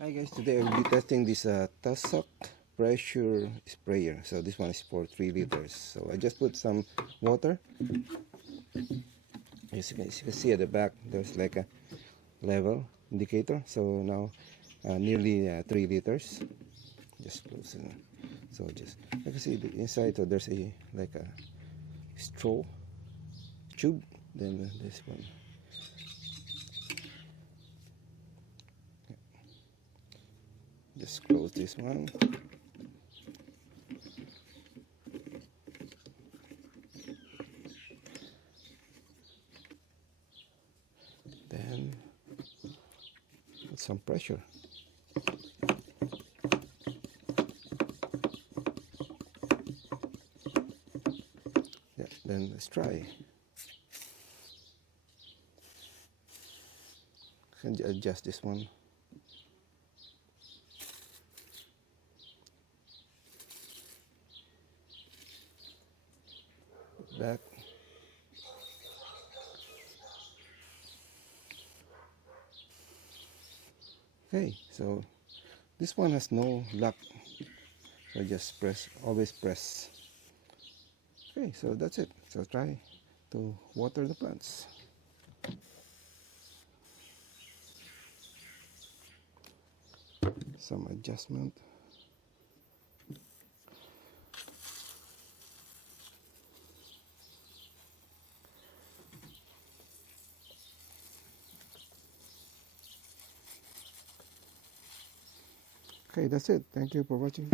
Hi guys, today I will be testing this Tussock Pressure Sprayer. So this one is for 3 liters. So I just put some water. As you can see at the back, there's like a level indicator. So now nearly 3 liters. Just close it. So just, you can see the inside, so there's a like a straw tube. Then this one. Just close this one. Then put some pressure. Yeah, then let's try. Can you adjust this one? Back. Okay, so this one has no lock, so just press, always press. Okay, so that's it. So try to water the plants. Some adjustment. Okay, that's it. Thank you for watching.